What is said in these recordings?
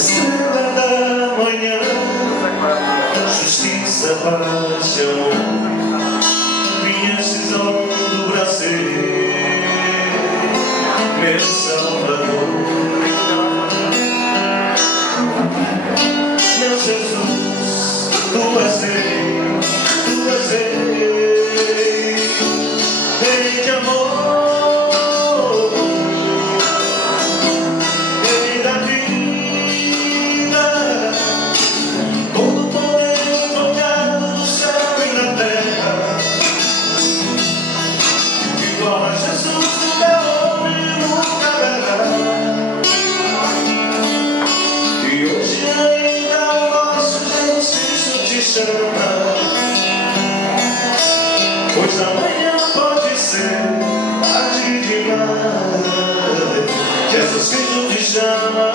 estrela da manhã, justiça, paz e amor, viestes ao mundo pra ser meu Salvador. Meu Jesus, tu és rei, rei de amor. Pois amanhã pode ser tarde demais. Jesus Cristo te chama,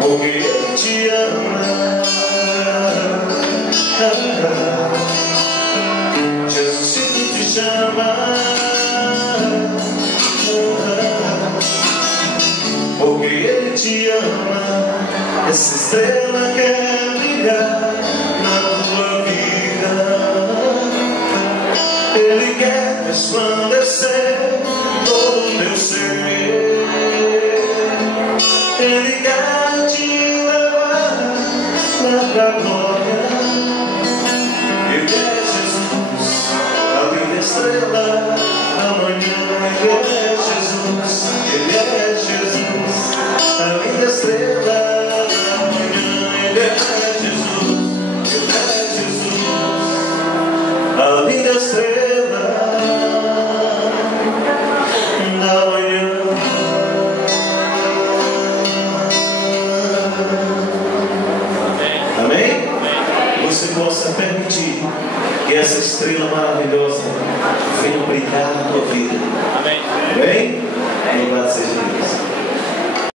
porque Ele te ama. Jesus Cristo te chama, porque Ele te ama. Essa estrela quer brilhar na tua vida. Ele quer resplandecer todo o teu ser. Ele quer te levar lá pra glória. Ele é Jesus, a linda estrela da manhã. Ele é Jesus, Ele é Jesus, a linda estrela. A linda estrela da manhã. Amém? Você possa permitir que essa estrela maravilhosa venha brilhar na tua vida. Amém? Louvado seja Deus.